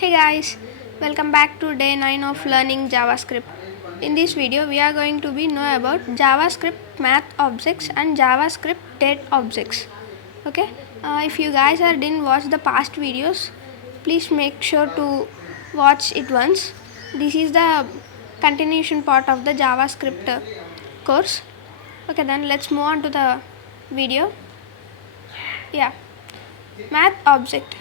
Hey guys, welcome back to day 9 of learning JavaScript. In this video, we are going to know about JavaScript math objects and JavaScript date objects. Okay, if you guys didn't watch the past videos, please make sure to watch it once. This is the continuation part of the JavaScript course. Okay, then let's move on to the video. Yeah, math object.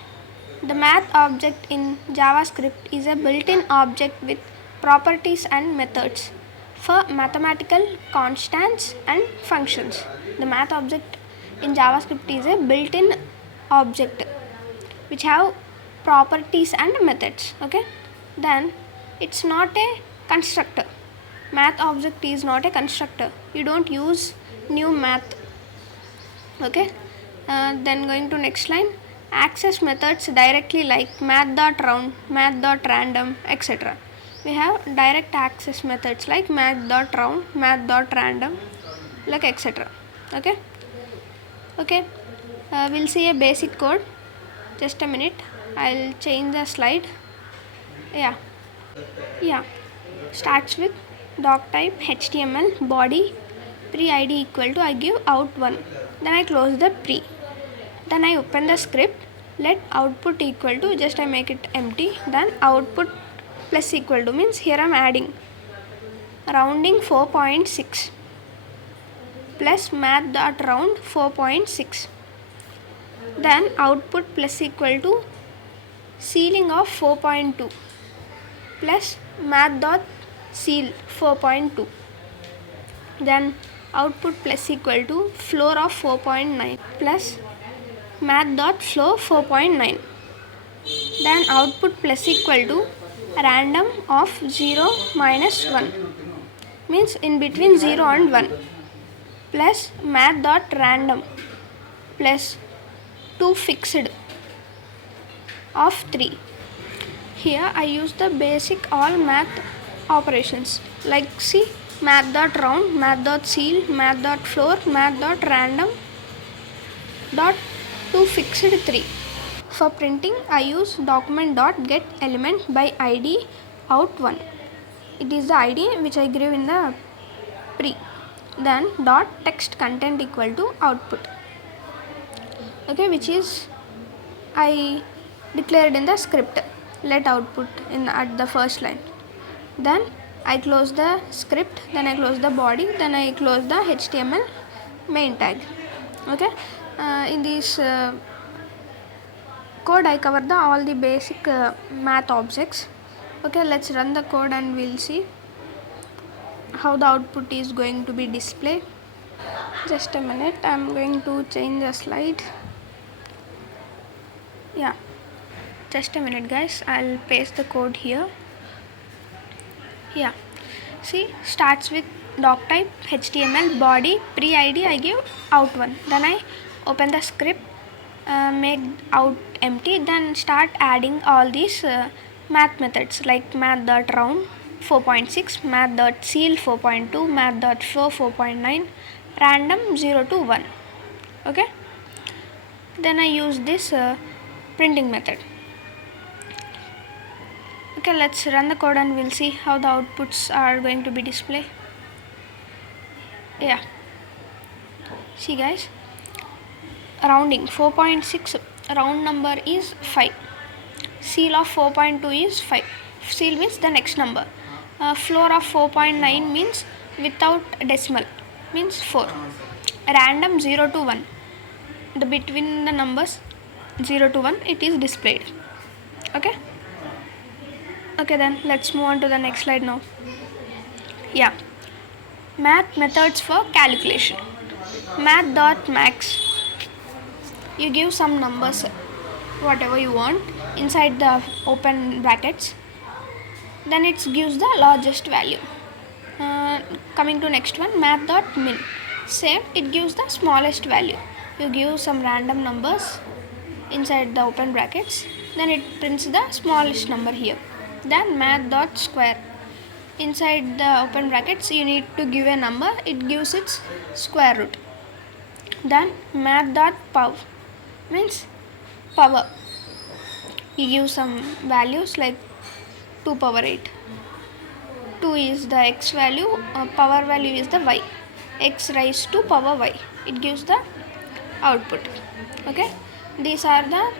The math object in JavaScript is a built-in object with properties and methods for mathematical constants and functions. The math object in JavaScript is a built-in object which have properties and methods. Okay, then it's not a constructor. Math object is not a constructor. You don't use new math. Okay, then going to next line. Access methods directly like Math.round, Math.random, etc. We have direct access methods like Math.round, Math.random, like etc. Okay. We'll see a basic code. Just a minute. I'll change the slide. Yeah. Starts with doc type HTML body pre-id equal to I give out1. Then I close the pre. Then I open the script, let output equal to, just I make it empty, then output plus equal to means here I am adding rounding 4.6 plus math.round 4.6, then output plus equal to ceiling of 4.2 plus math.ceil 4.2, then output plus equal to floor of 4.9 plus Math.floor 4.9, then output plus equal to random of 0 minus 1 means in between 0 and 1 plus Math.random plus 2 fixed of 3. Here I use the basic all math operations like see Math.round, Math.ceil, Math.floor, Math.random dot 2 fixed 3. For printing, I use document.getElement by id out1. It is the id which I give in the pre. Then dot text content equal to output. Okay, which is I declared in the script. Let output in at the first line. Then I close the script. Then I close the body. Then I close the HTML main tag. Okay. In this code I cover all the basic math objects. Okay, let's run the code and we'll see how the output is going to be displayed. Just a minute, I'm going to change the slide. Yeah, just a minute guys, I'll paste the code here. Yeah, see, starts with doc type HTML body pre-id I give out1. Then I open the script, make out empty, then start adding all these math methods like math.round 4.6, math.ceil 4.2, math.floor 4.9, random 0 to 1. Okay, then I use this printing method. Okay, let's run the code and we'll see how the outputs are going to be displayed. Yeah, see guys, rounding 4.6 round number is 5, ceil of 4.2 is 5, ceil means the next number, floor of 4.9 means without decimal means 4, random 0 to 1, the between the numbers 0 to 1 it is displayed. Okay, then let's move on to the next slide now. Yeah, math methods for calculation. Math.max, you give some numbers whatever you want inside the open brackets, then it gives the largest value. Coming to next one, math.min, same, it gives the smallest value. You give some random numbers inside the open brackets, then it prints the smallest number here. Then math.square, inside the open brackets you need to give a number, it gives its square root. Then math.pow means power, you give some values like 2 power 8. 2 is the x value, power value is the y. X raised to power y. It gives the output. Okay, these are the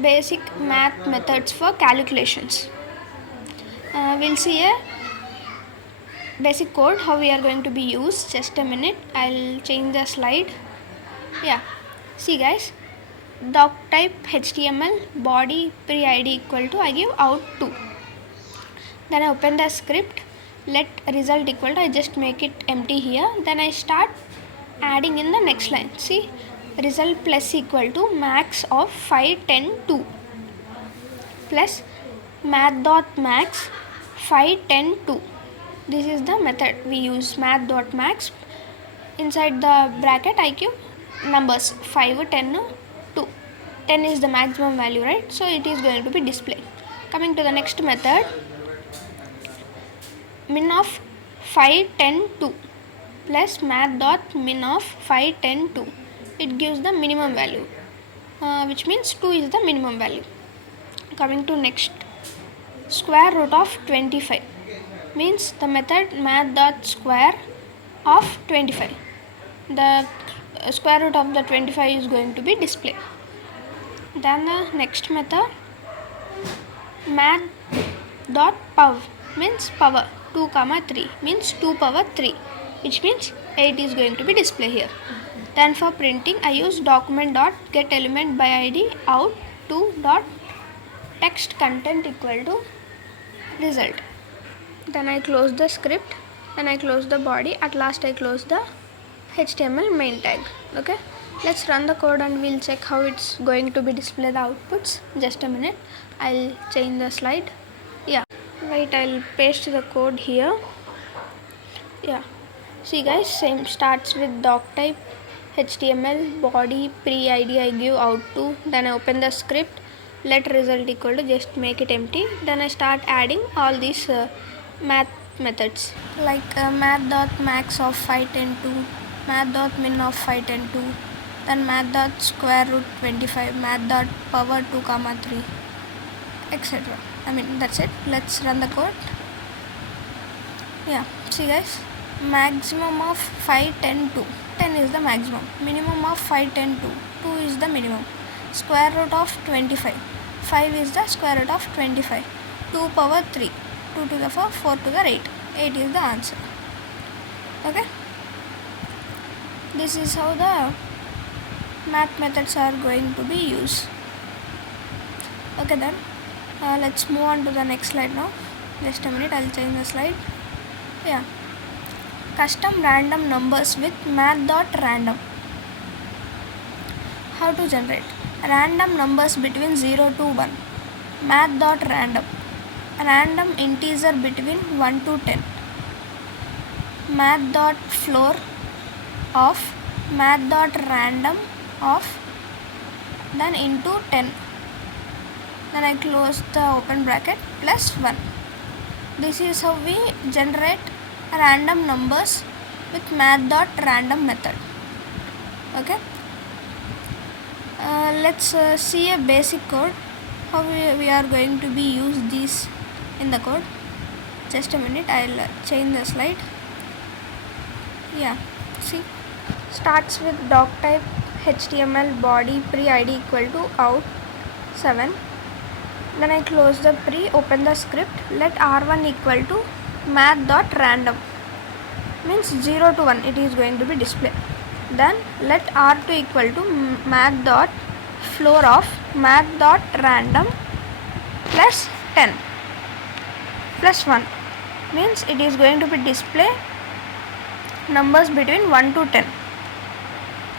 basic math methods for calculations. We'll see a basic code how we are going to be used. Just a minute, I'll change the slide. Yeah, see guys, doc type HTML body pre-id equal to I give out 2. Then I open the script, let result equal to I just make it empty here. Then I start adding in the next line. See, result plus equal to max of 5 10 2 plus math.max 5 10 2. This is the method we use, math.max. Inside the bracket I give numbers 5 10 2. 10 is the maximum value, right? So it is going to be displayed. Coming to the next method, min of 5 10 2 plus math.min of 5 10 2. It gives the minimum value, which means 2 is the minimum value. Coming to next, square root of 25 means the method math.square of 25. The square root of the 25 is going to be displayed. Then the next method, math.pow means power 2 comma 3 means 2 power 3, which means 8 is going to be displayed here. Then for printing I use document.getElementById out 2 dot text content equal to result. Then I close the script and I close the body. At last I close the HTML main tag. Okay, let's run the code and we'll check how it's going to be displayed the outputs. Just a minute, I'll change the slide. Yeah, wait, I'll paste the code here. Yeah, see guys, same starts with doc type HTML body pre-id I give out 2. Then I open the script, let result equal to just make it empty. Then I start adding all these math methods like math.max of 5 10 2, math.min of 5 10 2, then math.square root 25, math.power 2 comma 3, etc. I mean, that's it. Let's run the code. Yeah, see guys, maximum of 5 10 2. 10 is the maximum. Minimum of 5 10 2. 2 is the minimum. Square root of 25. 5 is the square root of 25. 2 power 3. 2 to the 4, 4 to the 8. 8 is the answer. Okay. This is how the math methods are going to be used. Okay then. Let's move on to the next slide now. Just a minute, I'll change the slide. Yeah. Custom random numbers with Math.random. How to generate random numbers between 0 to 1. Math.random. Random integer between 1 to 10. Math.floor of Math.random of then into 10. Then I close the open bracket plus 1. This is how we generate random numbers with Math.random method. Okay. Let's see a basic code how we are going to be use these in the code. Just a minute, I'll change the slide. Yeah, see, starts with doc type HTML body pre-id equal to out 7. Then I close the pre, open the script, let r1 equal to math.random means 0 to 1 it is going to be displayed. Then let r2 equal to math.floor of math.random plus 10 plus 1 means it is going to be display numbers between 1 to 10.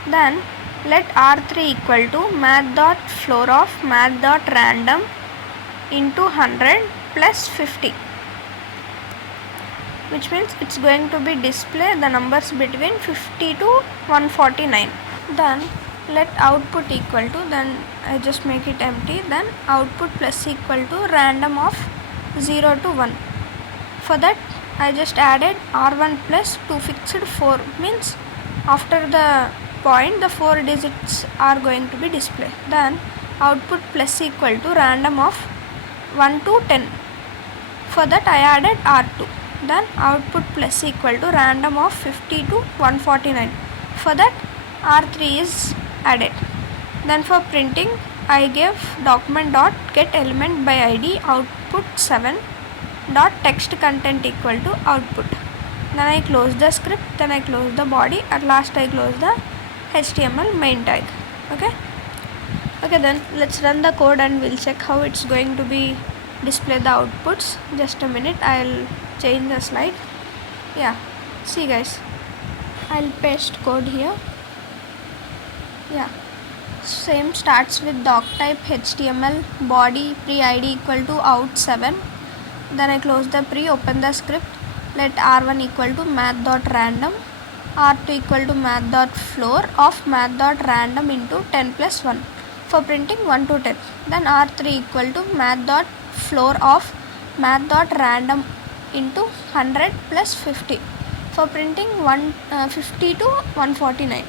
Then let r3 equal to math.floor of math.random into 100 plus 50, which means it's going to be display the numbers between 50 to 149. Then let output equal to, then I just make it empty, then output plus equal to random of 0 to 1. For that I just added r1 plus 2 fixed 4 means after the point the 4 digits are going to be displayed. Then output plus equal to random of 1 to 10. For that I added R2. Then output plus equal to random of 50 to 149. For that R3 is added. Then for printing I gave document dot get element by id output 7 dot text content equal to output. Then I close the script, then I close the body, at last I close the HTML main tag. Okay, then let's run the code and we'll check how it's going to be display the outputs. Just a minute, I'll change the slide. Yeah, see guys, I'll paste code here. Yeah, same starts with doc type HTML body pre-id equal to out7. Then I close the pre, open the script, let r1 equal to Math.random, r2 equal to Math.floor of Math.random into 10 plus 1 for printing 1 to 10. Then r3 equal to Math.floor of Math.random into 100 plus 50 for printing 50 to 149.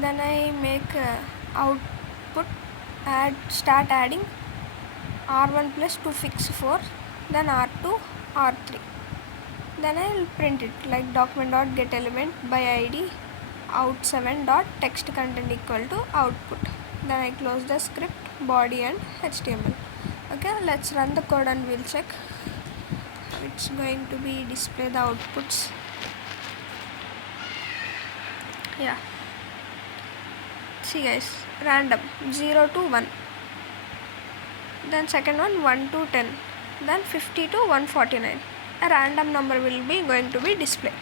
Then I make output start adding r1 plus 2 fix 4, then r2, r3. Then I will print it like document dot get element by id out7 dot text content equal to output. Then I close the script, body and HTML. Okay, let's run the code and we'll check how it's going to be display the outputs. Yeah, see guys, random 0 to 1, then second one 1 to 10, then 50 to 149. A random number will be going to be displayed.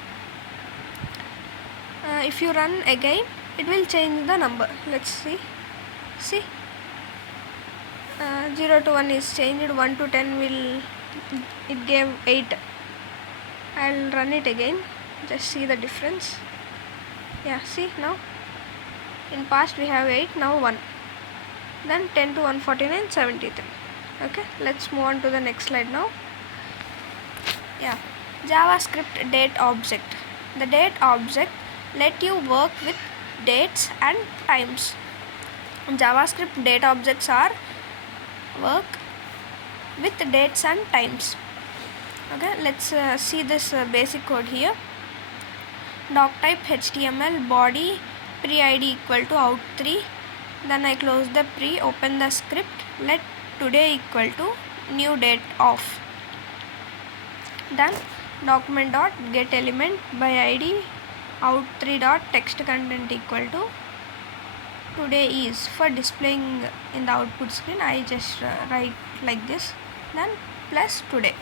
If you run again, it will change the number. Let's see. 0 to 1 is changed, 1 to 10 will, it gave 8. I'll run it again, just see the difference. Yeah, see now, in past we have 8, now 1. Then 10 to 149, 73. Okay, let's move on to the next slide now. Yeah, JavaScript date object. The date object let you work with dates and times. JavaScript date objects are work with dates and times. Okay, let's see this basic code here. Doc type HTML body pre-id equal to out3. Then I close the pre, open the script, let today equal to new date of. Then document dot get element by id out3 dot text content equal to today is. For displaying in the output screen I just write like this, then plus today.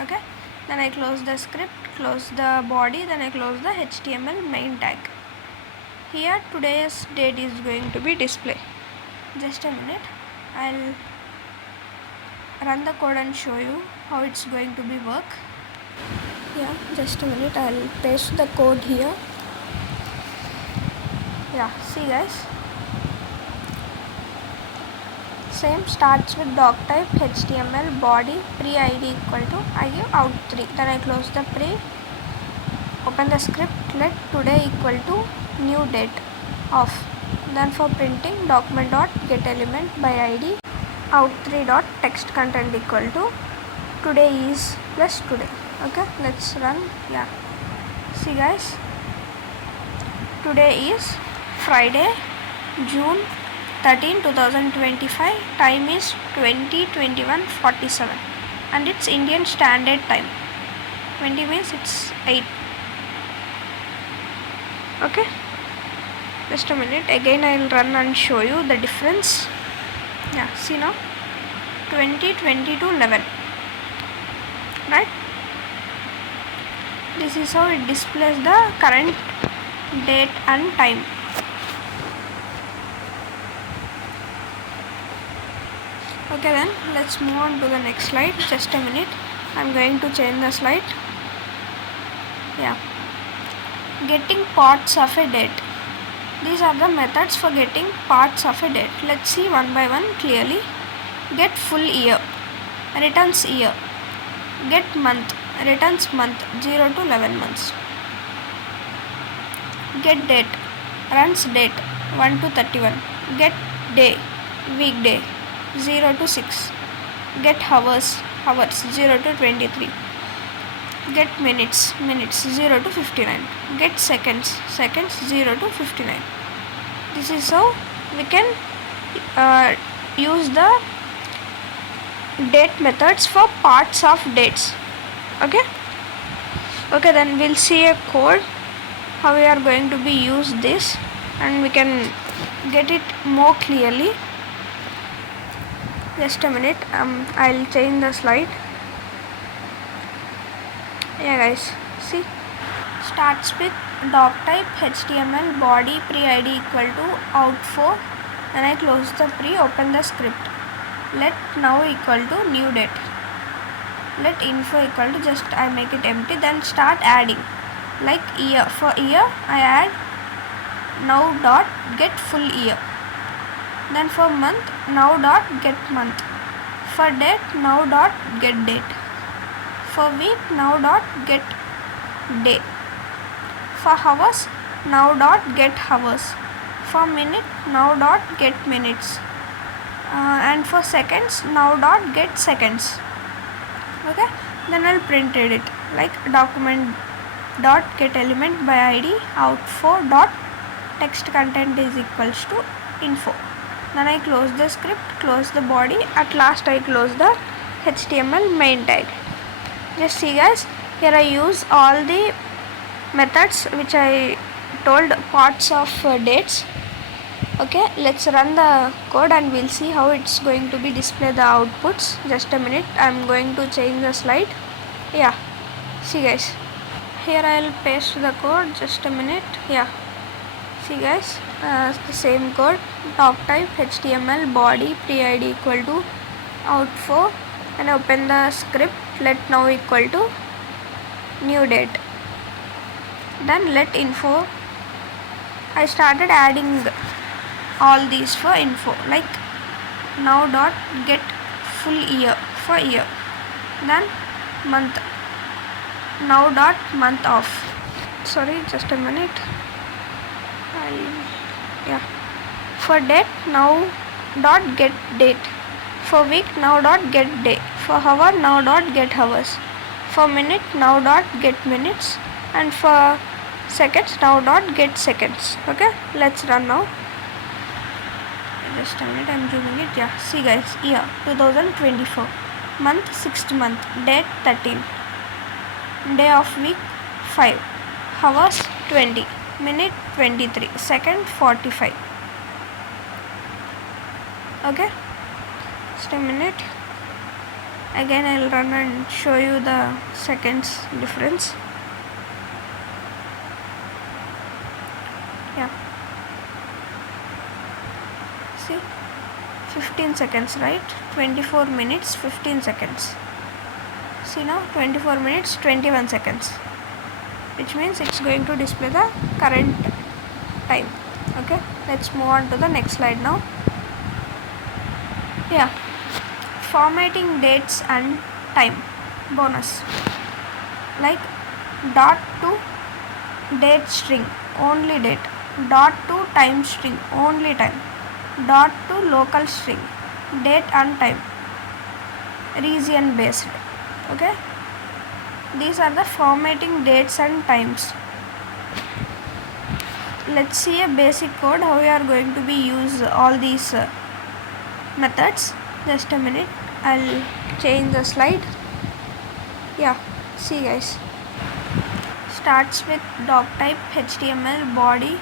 Okay, then I close the script, close the body, then I close the HTML main tag. Here today's date is going to be displayed. Just a minute, I'll run the code and show you how it's going to be work. Yeah, just a minute, I'll paste the code here. Yeah, see guys, same starts with doc type HTML body pre-id equal to I give out3. Then I close the pre, open the script, let today equal to new date of. Then for printing document dot get element by id out3 dot text content equal to today is plus today. Okay, let's run. Yeah, see guys, today is Friday, June 13, 2025. Time is 20:21:47 and it's Indian Standard Time. 20 means it's 8. Okay, just a minute, again I'll run and show you the difference. Yeah, see now, 20:22:11, right? This is how it displays the current date and time. Okay, then let's move on to the next slide. Just a minute, I'm going to change the slide. Yeah, getting parts of a date. These are the methods for getting parts of a date. Let's see one by one clearly. Get full year, returns year. Get month, returns month 0 to 11 months. Get date, runs date 1 to 31. Get day, weekday 0 to 6, get hours 0 to 23, get minutes 0 to 59, get seconds 0 to 59. This is how we can use the date methods for parts of dates. Okay, then we'll see a code how we are going to be use this, and we can get it more clearly. Just a minute, I'll change the slide. Yeah guys, see, starts with doc type HTML body pre-id equal to out4, then I close the pre, open the script, let now equal to new date, let info equal to, just I make it empty, then start adding. Like year, for year I add now dot get full year, then for month now dot get month, for date now dot get date, for week now dot get day, for hours now dot get hours, for minute now dot get minutes, and for seconds now dot get seconds. Okay, then I'll printed it like document dot get element by id out4 dot text content is equals to info. Then I close the script, close the body, at last I close the HTML main tag. Just see guys, here I use all the methods which I told parts of dates. Okay, let's run the code and we'll see how it's going to be display the outputs. Just a minute, I'm going to change the slide. Yeah, see guys, here I'll paste the code. Just a minute. Yeah, see guys, the same code, doc type HTML body pre-id equal to out4, and open the script, let now equal to new date, then let info. I started adding all these for info, like now dot get full year for year, then month now dot month of, sorry, just a minute, yeah, for date now dot get date, for week now dot get day, for hour now dot get hours, for minute now dot get minutes, and for seconds now dot get seconds. Okay, let's run now. Just a minute, I'm zooming it. Yeah, see guys, year 2024, month 6th month, date 13, day of week 5, hours 20, minute 23, second 45. Okay, just a minute, again I'll run and show you the seconds difference. Yeah, see, 15 seconds, right? 24 minutes 15 seconds. See now, 24 minutes 21 seconds, which means it's going to display the current time. Okay, let's move on to the next slide now. Yeah, formatting dates and time bonus, like dot to date string only date, dot to time string only time, dot to local string date and time, region based. Okay, these are the formatting dates and times. Let's see a basic code how we are going to be use all these methods. Just a minute, I'll change the slide. Yeah, see guys, starts with doc type HTML body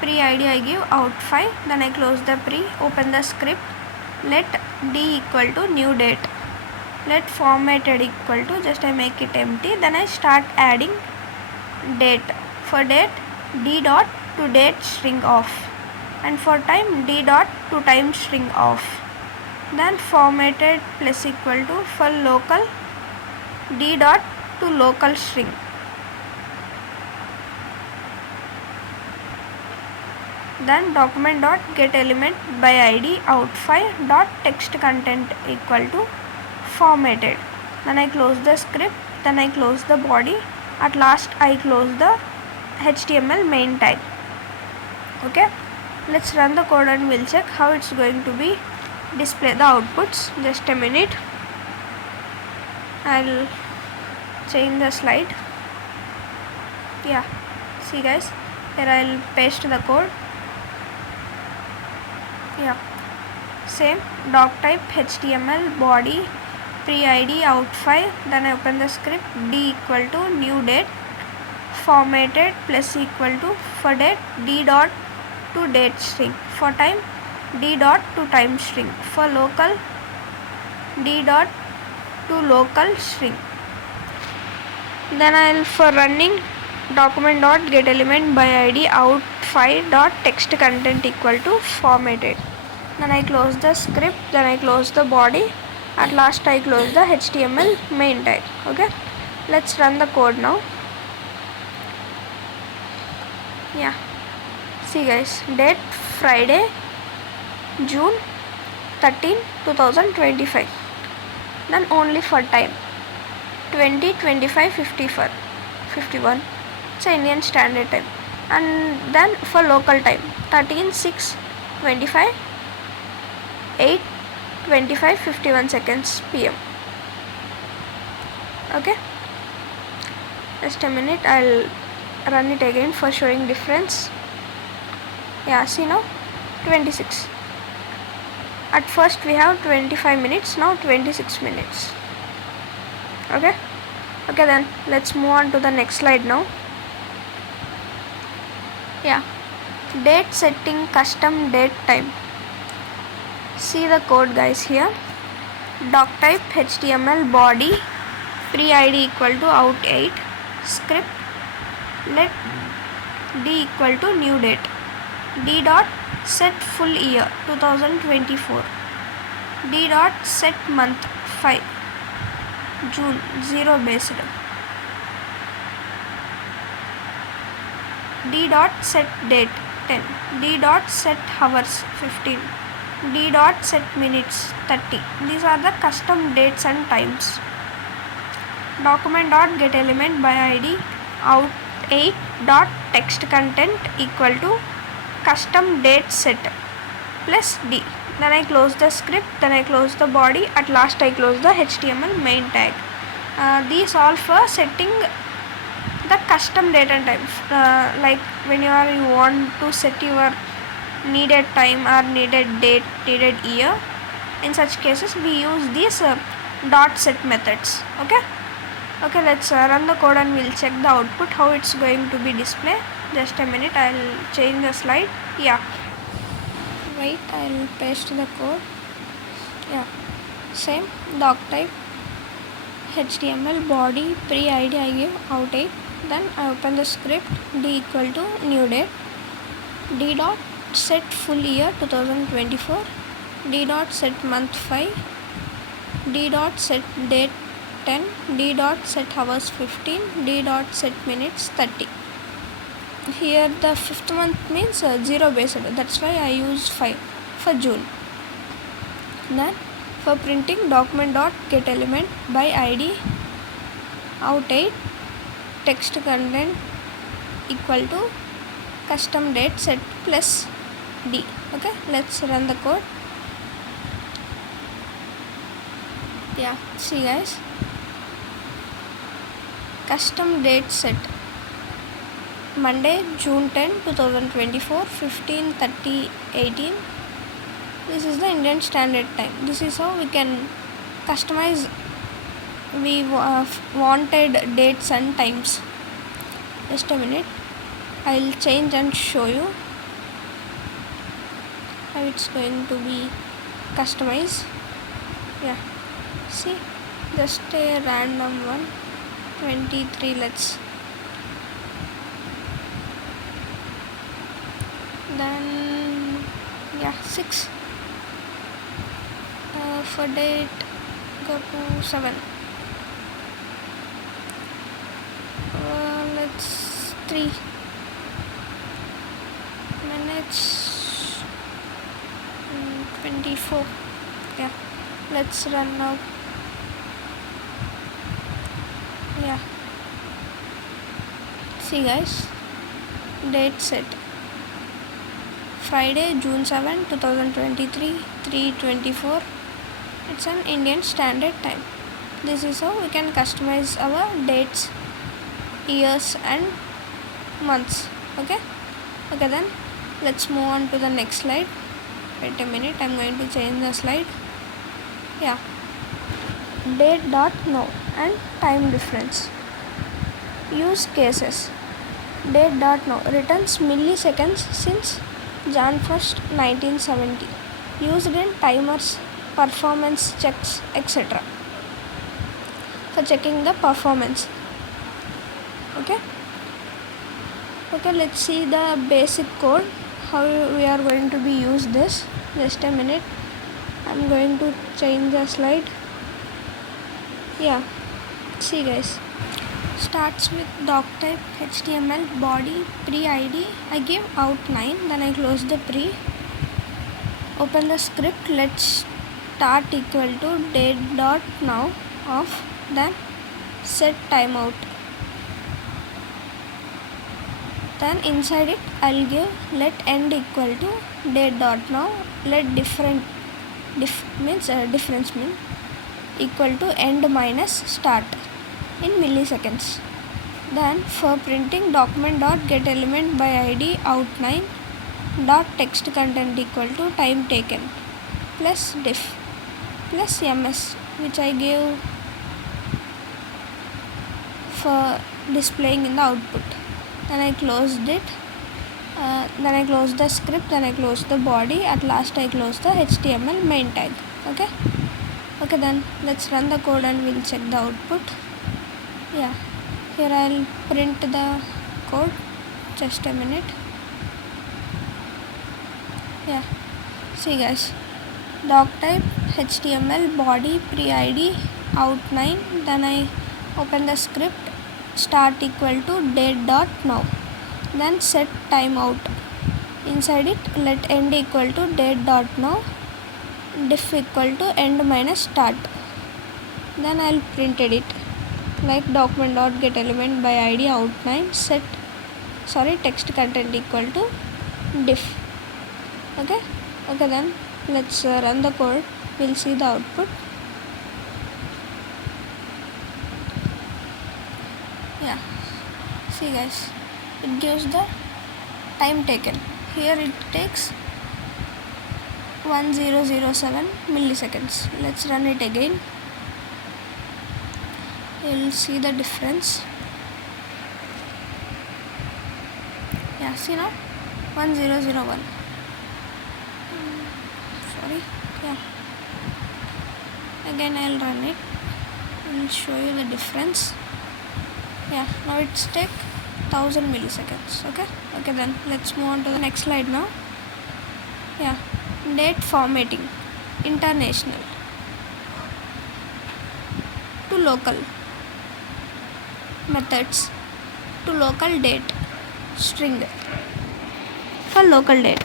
pre-id I give out5, then I close the pre, open the script, let d equal to new date, let formatted equal to, just I make it empty, then I start adding date. For date, d dot to date string off, and for time, d dot to time string off, then formatted plus equal to, for local, d dot to local string, then document dot get element by id out5 dot text content equal to formatted, then I close the script, then I close the body, at last I close the HTML main tag. Okay, Let's run the code and we'll check how it's going to be display the outputs. Just a minute. I'll change the slide. Yeah, see guys, here I'll paste the code. Yeah, same doc type HTML body pre-id out5. Then I open the script. D equal to new date formatted plus equal to for date d dot to date string, for time d dot to time string, for local d dot to local string. Then I'll for running document dot get element by id out5 dot text content equal to formatted. Then I close the script. Then I close the body. At last I close the HTML main tag. Okay, let's run the code now. Yeah, see guys, date Friday June 13, 2025. Then only for time 20, 25, 54, 51. It's Indian Standard Time. And then for local time 13, 6, 25, 8, 25, 51 seconds PM. Okay, just a minute, I'll run it again for showing difference. Yeah, see now 26. At first we have 25 minutes, now 26 minutes. Okay, then let's move on to the next slide now. Yeah, date setting custom date time. See the code guys here. Doc type HTML body pre-id equal to out8 script let d equal to new date d dot set full year 2024 d dot set month 5 June 0 based d dot set date 10 d dot set hours 15 d dot set minutes 30. These are the custom dates and times. Document dot get element by id out8 dot text content equal to custom date set plus d. Then I close the script. Then I close the body. At last I close the HTML main tag. These all for setting the custom date and time. Like when you want to set your needed time or needed date, needed year, in such cases we use these dot set methods. Okay, let's run the code and we'll check the output how it's going to be displayed. Just a minute, I'll change the slide. Yeah, wait, I'll paste the code. Yeah, same doc type HTML body pre-id I give out8. Then I open the script. D equal to new date d dot set full year 2024 d dot set month 5 d dot set date 10 d dot set hours 15 d dot set minutes 30. Here the 5th month means 0 based, that's why I use 5 for June. Then for printing document dot get element by id out8 text content equal to custom date set plus d. Okay, let's run the code. Yeah, see guys, custom date set Monday June 10 2024 15:30 this is the Indian Standard Time. This is how we can customize we wanted dates and times. Just a minute, I'll change and show you how it's going to be customized. Yeah, see, just a random one 23. Let's then yeah 6 for date go to 7. Let's 3 minutes 24. Yeah, let's run now. Yeah, see guys, date set Friday, June 7, 2023, 3:24. It's an Indian Standard Time. This is how we can customize our dates, years and months. Okay, then let's move on to the next slide. Wait a minute, I'm going to change the slide. Date.now and time difference. Use cases. Date.now returns milliseconds since Jan 1st, 1970. Used in timers, performance checks, etc. For checking the performance. Okay, let's see the basic code, how we are going to be use this. Just a minute, I'm going to change the slide. See guys, starts with doc type HTML body pre-id. I give out9, then I close the pre, open the script. Let's start equal to date.now of, then set timeout. Then inside it I'll give let end equal to date.now, let difference mean equal to end minus start in milliseconds. Then for printing document.getElement by id out9 dot text content equal to time taken plus diff plus ms, which I gave for displaying in the output. Then I closed it, then I closed the script, then I closed the body, at last I closed the HTML main tag. Okay, then let's run the code and we'll check the output. Here I'll print the code. Just a minute. See guys, doc type HTML body pre-id out9, then I open the script, start equal to date.now, then set timeout. Inside it let end equal to date.now, diff equal to end minus start. Then I'll printed it like document.getElement by id out9 text content equal to diff. Okay, then let's run the code. We'll see the output. See guys, it gives the time taken. Here it takes 1007 milliseconds. Let's run it again. You'll see the difference. See now, 1001. Again I'll run it. I'll show you the difference. Now it's take 1000 milliseconds. Okay, then let's move on to the next slide now. Date formatting, international to local methods, to local date string, for local date,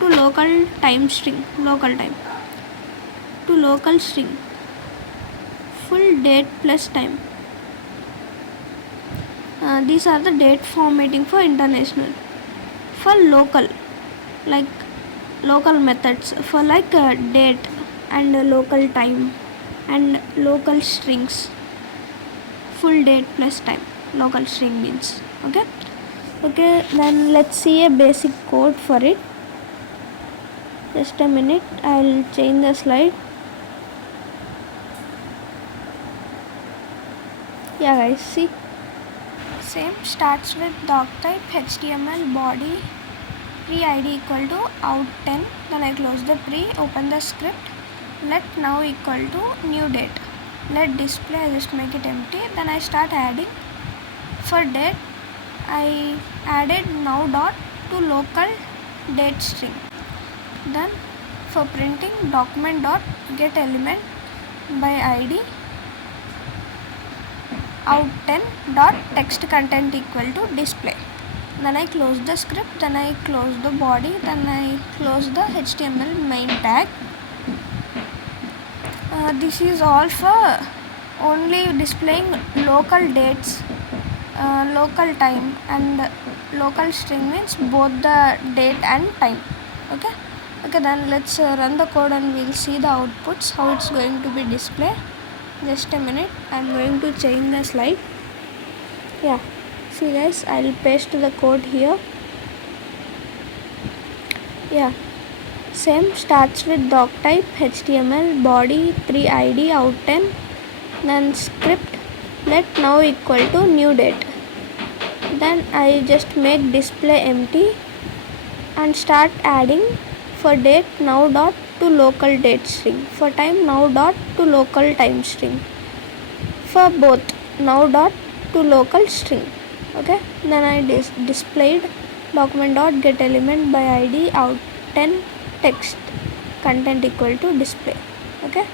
to local time string, local time, to local string, full date plus time. These are the date formatting for international. For local, like local methods, for like date and local time and local strings, full date plus time, local string means. Okay, then let's see a basic code for it. Just a minute, I'll change the slide. Guys, see, same starts with doc type HTML body pre-id equal to out10, then I close the pre, open the script, let now equal to new date, let display, I just make it empty, then I start adding. For date I added now dot to local date string. Then for printing document dot get element by id out10 dot text content equal to display. Then I close the script, then I close the body, then I close the HTML main tag. This is all for only displaying local dates, local time, and local string means both the date and time. Okay, then let's run the code and we'll see the outputs, how it's going to be displayed. Just a minute, I'm going to change the slide. Yeah, see guys, I'll paste the code here. Yeah, same starts with doc type HTML body 3id out 10, then script let now equal to new date. Then I just make display empty and start adding for date now dot to local date string, for time now dot to local time string, for both now dot to local string. Okay, then I displayed document dot get element by id out 10 text content equal to display. Okay,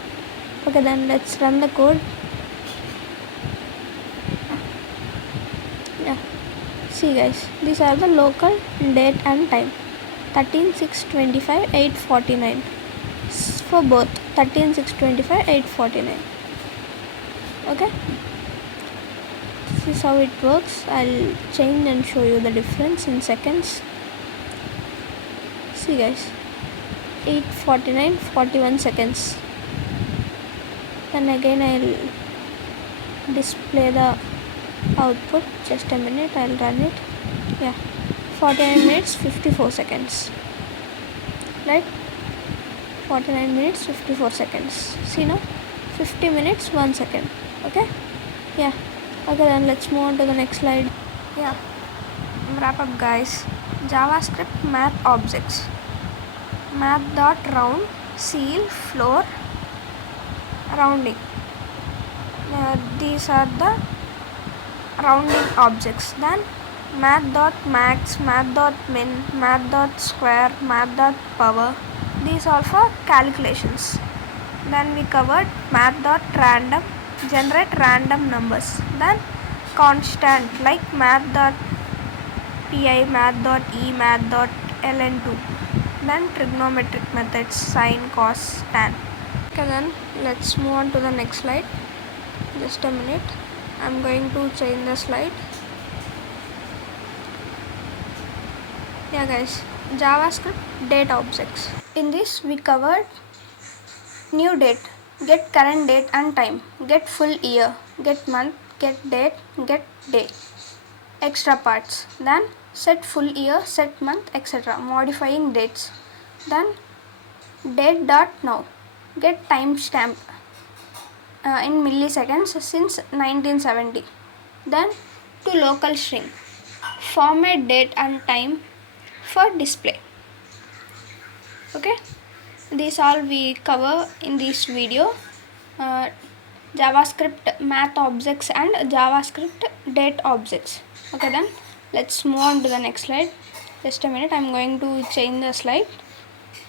then let's run the code. Yeah, see guys, these are the local date and time 13/6/25 8:49 for both 13/6/25 8:49. Okay, this is how it works. I'll change and show you the difference in seconds. See guys, 8:49 41 seconds. Then again I'll display the output. Just a minute, I'll run it. Yeah, 49 minutes 54 seconds, right? 49 minutes 54 seconds. See now, 50 minutes 1 second. Okay, yeah. Okay, then let's move on to the next slide. Yeah, wrap up guys. JavaScript math objects, Math.round, ceil, floor, rounding. These are the rounding objects. Then math.max, math.min, math.square, math.power. These are for calculations. Then we covered Math.random, generate random numbers. Then constant like Math.PI, Math.e, Math.ln2. Then trigonometric methods, sine, cos, tan. Okay, then let's move on to the next slide. Just a minute, I'm going to change the slide. Yeah guys, JavaScript date objects. In this we covered new date, get current date and time, get full year, get month, get date, get day, extra parts. Then set full year, set month, etc. modifying dates. Then Date.now, get timestamp in milliseconds since 1970. Then to local string, format date and time for display. Okay, these all we cover in this video. JavaScript math objects and JavaScript date objects. Okay, then let's move on to the next slide. Just a minute, I'm going to change the slide.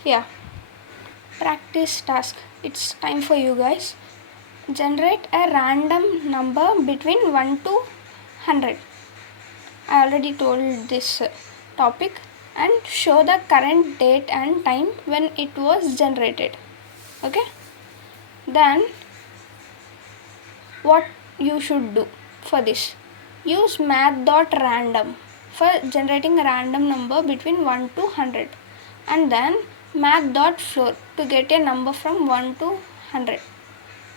Yeah, practice task. It's time for you guys. Generate a random number between 1 to 100. I already told this topic. And show the current date and time when it was generated. Okay, then what you should do for this, use Math.random for generating a random number between 1 to 100, and then Math.floor to get a number from 1 to 100.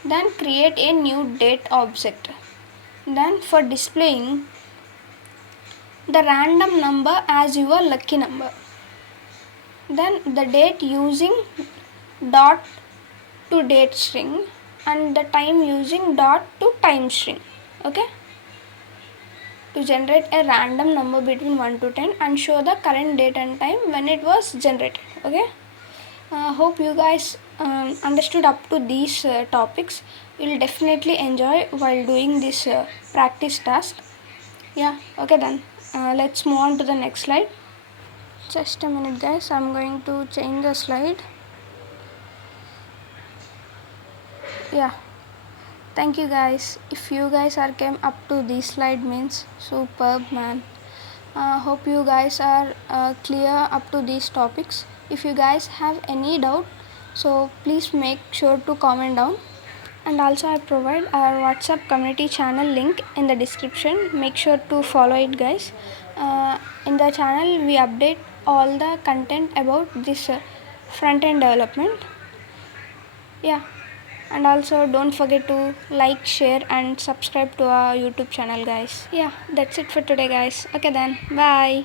Then create a new date object. Then for displaying the random number as your lucky number. Then the date using dot to date string and the time using dot to time string. Okay, to generate a random number between 1 to 10 and show the current date and time when it was generated. Okay, hope you guys understood up to these topics. You'll definitely enjoy while doing this practice task. Yeah, okay, then let's move on to the next slide. Just a minute guys, I'm going to change the slide. Yeah, thank you guys. If you guys are came up to this slide means superb man. Hope you guys are clear up to these topics. If you guys have any doubt, so please make sure to comment down. And also I provide our WhatsApp community channel link in the description. Make sure to follow it guys. In the channel we update all the content about this front end development. Yeah, and also don't forget to like, share and subscribe to our YouTube channel, guys. Yeah, that's it for today, guys. Okay then, bye.